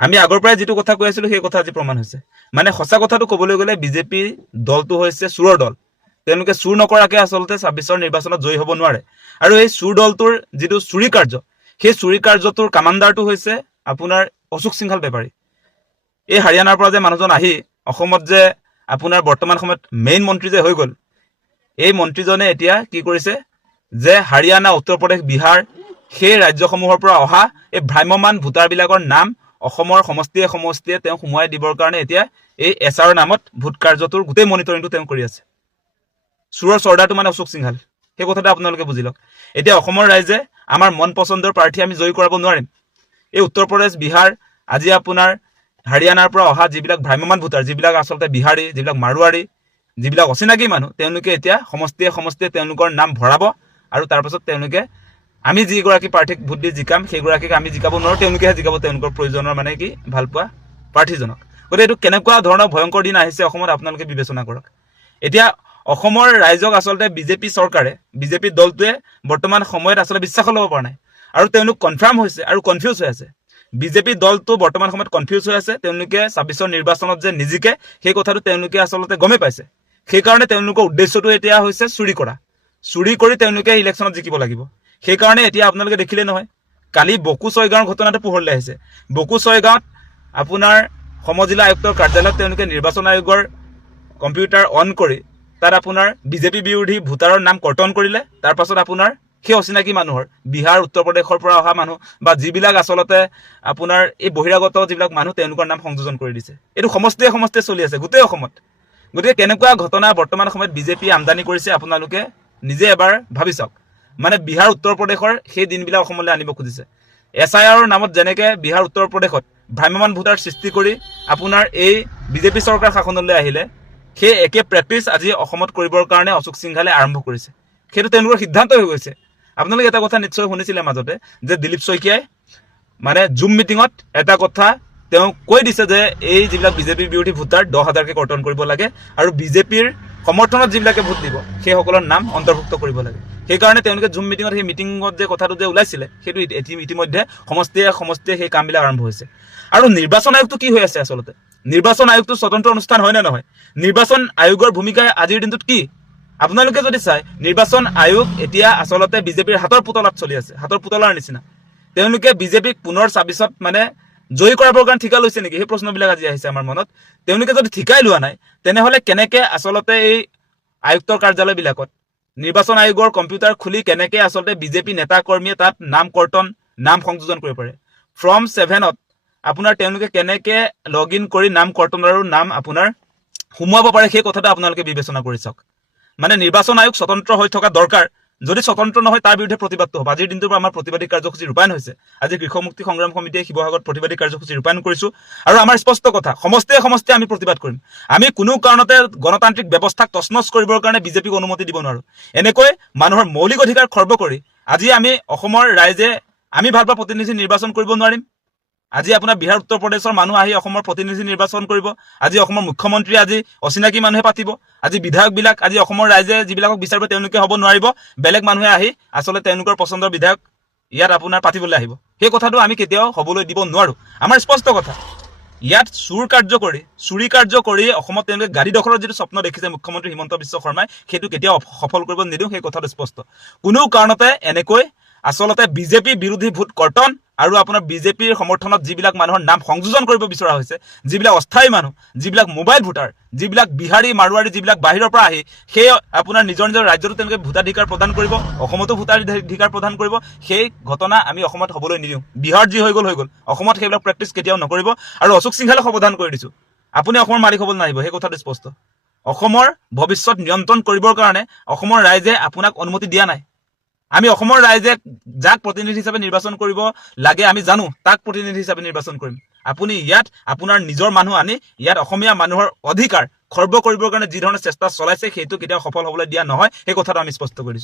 আমি আগৰ পৰাই যিটো কথা কৈ আছিলো সেই কথা আজি প্ৰমাণ হৈছে। মানে সঁচা কথাটো ক'বলৈ গ'লে বিজেপি দলটো হৈছে চোৰৰ দল। তেওঁলোকে চুৰ নকৰাকে আচলতে ২৬ৰ নিৰ্বাচনত জয়ী হ'ব নোৱাৰে। আৰু এই চুৰ দলটোৰ যিটো চুৰি কাৰ্য, সেই চুৰি কাৰ্যটোৰ কামাণ্ডাৰটো হৈছে আপোনাৰ অশোক সিংঘাল বেপাৰী। এই হাৰিয়ানাৰ পৰা যে মানুহজন আহি অসমত যে আপোনাৰ বৰ্তমান সময়ত মেইন মন্ত্ৰী যে হৈ গ'ল, এই মন্ত্ৰীজনে এতিয়া কি কৰিছে যে হাৰিয়ানা, উত্তৰ প্ৰদেশ, বিহাৰ সেই ৰাজ্যসমূহৰ পৰা অহা এই ভ্ৰাম্যমান ভোটাৰবিলাকৰ নাম অসমৰ সমষ্টিয়ে সমষ্টিয়ে তেওঁ সোমোৱাই দিবৰ কাৰণে এতিয়া এই এছআৰ নামত ভোট কাৰ্যটোৰ গোটেই মনিটৰিংটো তেওঁ কৰি আছে। চুৰৰ চৰ্দাৰটো মানে অশোক সিংঘাল। সেই কথাটো আপোনালোকে বুজি লওক। এতিয়া অসমৰ ৰাইজে আমাৰ মন পচন্দৰ প্ৰাৰ্থী আমি জয়ী কৰাব নোৱাৰিম। এই উত্তৰ প্ৰদেশ, বিহাৰ, আজি আপোনাৰ হাৰিয়ানাৰ পৰা অহা যিবিলাক ভ্ৰাম্যমান ভোটাৰ, যিবিলাক আচলতে বিহাৰী, যিবিলাক মাৰোৱাৰী, যিবিলাক অচিনাকি মানুহ, তেওঁলোকে এতিয়া সমষ্টিয়ে সমষ্টিয়ে তেওঁলোকৰ নাম ভৰাব আৰু তাৰপাছত তেওঁলোকে আমি যিগৰাকী প্ৰাৰ্থীক ভোট দি জিকাম সেইগৰাকীক আমি জিকাব নোৱাৰোঁ, তেওঁলোকেহে জিকাব তেওঁলোকৰ প্ৰয়োজনৰ মানে কি ভালপোৱা প্ৰাৰ্থীজনক। গতিকে এইটো কেনেকুৱা ধৰণৰ ভয়ংকৰ দিন আহিছে অসমত আপোনালোকে বিবেচনা কৰক। এতিয়া অসমৰ ৰাইজক আচলতে বিজেপি চৰকাৰে, বিজেপি দলটোৱে বৰ্তমান সময়ত আচলতে বিশ্বাস ল'ব পৰা নাই আৰু তেওঁলোক কনফাৰ্ম হৈছে আৰু কনফিউজ হৈ আছে। বিজেপি দলটো বৰ্তমান সময়ত কনফিউজ হৈ আছে। তেওঁলোকে ২৬ৰ নিৰ্বাচনত যে নিজিকে সেই কথাটো তেওঁলোকে আচলতে গমেই পাইছে। সেইকাৰণে তেওঁলোকৰ উদ্দেশ্যটো এতিয়া হৈছে চুৰি কৰা। চুৰি কৰি তেওঁলোকে ইলেকশ্যনত জিকিব লাগিব। সেইকাৰণে এতিয়া আপোনালোকে দেখিলে নহয়, কালি বকু ছয়গাঁৱৰ ঘটনাটো পোহৰলৈ আহিছে। বকু ছয়গাঁৱত আপোনাৰ সমজিলা আয়ুক্তৰ কাৰ্যালয়ত তেওঁলোকে নিৰ্বাচন আয়োগৰ কম্পিউটাৰ অন কৰি তাত আপোনাৰ বিজেপি বিৰোধী ভোটাৰৰ নাম কৰ্তন কৰিলে। তাৰ পাছত আপোনাৰ সেই অচিনাকি মানুহৰ বিহাৰ, উত্তৰ প্ৰদেশৰ পৰা অহা মানুহ বা যিবিলাক আচলতে আপোনাৰ এই বহিৰাগত যিবিলাক মানুহ তেওঁলোকৰ নাম সংযোজন কৰি দিছে। এইটো সমষ্টিয়ে সমষ্টিয়ে চলি আছে গোটেই অসমত। গতিকে কেনেকুৱা ঘটনা বৰ্তমান সময়ত বিজেপি আমদানি কৰিছে আপোনালোকে নিজে এবাৰ ভাবি চাওক। মানে বিহাৰ, উত্তৰ প্ৰদেশৰ সেই দিনবিলাক অসমলৈ আনিব খুজিছে। SIRৰ নামত যেনেকৈ বিহাৰ, উত্তৰ প্ৰদেশত ভ্ৰাম্যমান ভোটাৰ সৃষ্টি কৰি আপোনাৰ এই বিজেপি চৰকাৰ শাসনলৈ আহিলে, সেই একে প্ৰেক্টিচ আজি অসমত কৰিবৰ কাৰণে অশোক সিংঘালে আৰম্ভ কৰিছে। সেইটো তেওঁলোকৰ সিদ্ধান্ত হৈ গৈছে। আপোনালোকে এটা কথা নিশ্চয় শুনিছিলে মাজতে যে দিলীপ শইকীয়াই মানে জুম মিটিঙত এটা কথা তেওঁ কৈ দিছে যে এই যিবিলাক বিজেপি বিৰোধী ভোটাৰ 10,000কে কৰ্তন কৰিব লাগে আৰু বিজেপিৰ সমৰ্থনত যিবিলাকে ভোট দিব সেইসকলৰ নাম অন্তৰ্ভুক্ত কৰিব লাগে। সেইকাৰণে তেওঁলোকে জুম মিটিঙত সেই মিটিঙত যে কথাটো যে ওলাইছিলে সেইটো ইতিমধ্যে সমষ্টিয়ে সমষ্টিয়ে সেই কামবিলাক আৰম্ভ হৈছে। আৰু নিৰ্বাচন আয়োগটো কি হৈ আছে আচলতে? নিৰ্বাচন আয়োগটো স্বতন্ত্ৰ অনুষ্ঠান হয় নে নহয়? নিৰ্বাচন আয়োগৰ ভূমিকা আজিৰ দিনটোত কি? আপোনালোকে যদি চাই, নিৰ্বাচন আয়োগ এতিয়া আচলতে বিজেপিৰ হাতৰ পুতলাত চলি আছে, হাতৰ পুতলাৰ নিচিনা। তেওঁলোকে বিজেপিক পুনৰ ২৬ত মানে জয়ী কৰাবৰ কাৰণে ঠিকা লৈছে নেকি? সেই প্ৰশ্নবিলাক আজি আহিছে আমাৰ মনত। তেওঁলোকে যদি ঠিকাই লোৱা নাই তেনেহ'লে কেনেকৈ আচলতে এই আয়ুক্তৰ কাৰ্যালয়বিলাকত নিৰ্বাচন আয়োগৰ কম্পিউটাৰ খুলি কেনেকৈ আচলতে বিজেপি নেতা কৰ্মীয়ে তাত নাম কৰ্তন, নাম সংযোজন কৰিব পাৰে? ফৰ্ম 7ত আপোনাৰ তেওঁলোকে কেনেকৈ লগ ইন কৰি নাম কৰ্তন আৰু নাম আপোনাৰ সোমোৱাব পাৰে সেই কথাটো আপোনালোকে বিবেচনা কৰি চাওক। মানে নিৰ্বাচন আয়োগ স্বতন্ত্ৰ হৈ থকা দৰকাৰ। যদি স্বতন্ত্ৰ নহয় তাৰ বিৰুদ্ধে প্ৰতিবাদটো হ'ব। আজিৰ দিনটোৰ পৰা আমাৰ প্ৰতিবাদী কাৰ্যসূচী ৰূপায়ণ হৈছে। আজি কৃষক মুক্তি সংগ্ৰাম সমিতিয়ে শিৱসাগৰত প্ৰতিবাদী কাৰ্যসূচী ৰূপায়ণ কৰিছোঁ আৰু আমাৰ স্পষ্ট কথা, সমষ্টিয়ে সমষ্টিয়ে আমি প্ৰতিবাদ কৰিম। আমি কোনো কাৰণতে গণতান্ত্ৰিক ব্যৱস্থাক তছনছ কৰিবৰ কাৰণে বিজেপিক অনুমতি দিব নোৱাৰোঁ। এনেকৈ মানুহৰ মৌলিক অধিকাৰ খৰ্ব কৰি আজি আমি অসমৰ ৰাইজে আমি ভাল পোৱা প্ৰতিনিধি নিৰ্বাচন কৰিব নোৱাৰিম। আজি আপোনাৰ বিহাৰ, উত্তৰ প্ৰদেশৰ মানুহ আহি অসমৰ প্ৰতিনিধি নিৰ্বাচন কৰিব। আজি অসমৰ মুখ্যমন্ত্ৰী আজি অচিনাকি মানুহে পাতিব। আজি বিধায়কবিলাক আজি অসমৰ ৰাইজে যিবিলাকক বিচাৰিব তেওঁলোকে হ'ব নোৱাৰিব। বেলেগ মানুহে আহি আচলতে তেওঁলোকৰ পচন্দৰ বিধায়ক ইয়াত আপোনাৰ পাতিবলৈ আহিব। সেই কথাটো আমি কেতিয়াও হ'বলৈ দিব নোৱাৰোঁ। আমাৰ স্পষ্ট কথা, ইয়াত চুৰি কাৰ্য কৰি অসমত তেওঁলোকে গাড়ী দখলৰ যিটো স্বপ্ন দেখিছে মুখ্যমন্ত্ৰী হিমন্ত বিশ্ব শৰ্মাই, সেইটো কেতিয়াও সফল কৰিব নিদিওঁ। সেই কথাটো স্পষ্ট। কোনো কাৰণতে এনেকৈ আচলতে বিজেপি বিৰোধী ভোট কৰ্তন আৰু আপোনাৰ বিজেপিৰ সমৰ্থনত যিবিলাক মানুহৰ নাম সংযোজন কৰিব বিচৰা হৈছে, যিবিলাক অস্থায়ী মানুহ, যিবিলাক মোবাইল ভোটাৰ, যিবিলাক বিহাৰী, মাৰোৱাৰী, যিবিলাক বাহিৰৰ পৰা আহি সেই আপোনাৰ নিজৰ নিজৰ ৰাজ্যতো তেওঁলোকে ভোটাধিকাৰ প্ৰদান কৰিব, অসমতো ভোটাধিকাৰ প্ৰদান কৰিব, সেই ঘটনা আমি অসমত হ'বলৈ নিদিওঁ। বিহাৰ যি হৈ গ'ল, অসমত সেইবিলাক প্ৰেক্টিচ কেতিয়াও নকৰিব। আৰু অশোক সিংঘালক সাৱধান কৰি দিছোঁ, আপুনি অসমৰ মালিক হ'বলৈ নাহিব। সেই কথাটো স্পষ্ট। অসমৰ ভৱিষ্যত নিয়ন্ত্ৰণ কৰিবৰ কাৰণে অসমৰ ৰাইজে আপোনাক অনুমতি দিয়া নাই। আমি অসমৰ ৰাইজে যাক প্ৰতিনিধি হিচাপে নিৰ্বাচন কৰিব লাগে আমি জানো, তাক প্ৰতিনিধি হিচাপে নিৰ্বাচন কৰিম। আপুনি ইয়াত আপোনাৰ নিজৰ মানুহ আনি ইয়াত অসমীয়া মানুহৰ অধিকাৰ খৰ্ব কৰিবৰ কাৰণে যি ধৰণৰ চেষ্টা চলাইছে সেইটো কেতিয়াও সফল হ'বলৈ দিয়া নহয়। সেই কথাটো আমি স্পষ্ট কৰিছোঁ।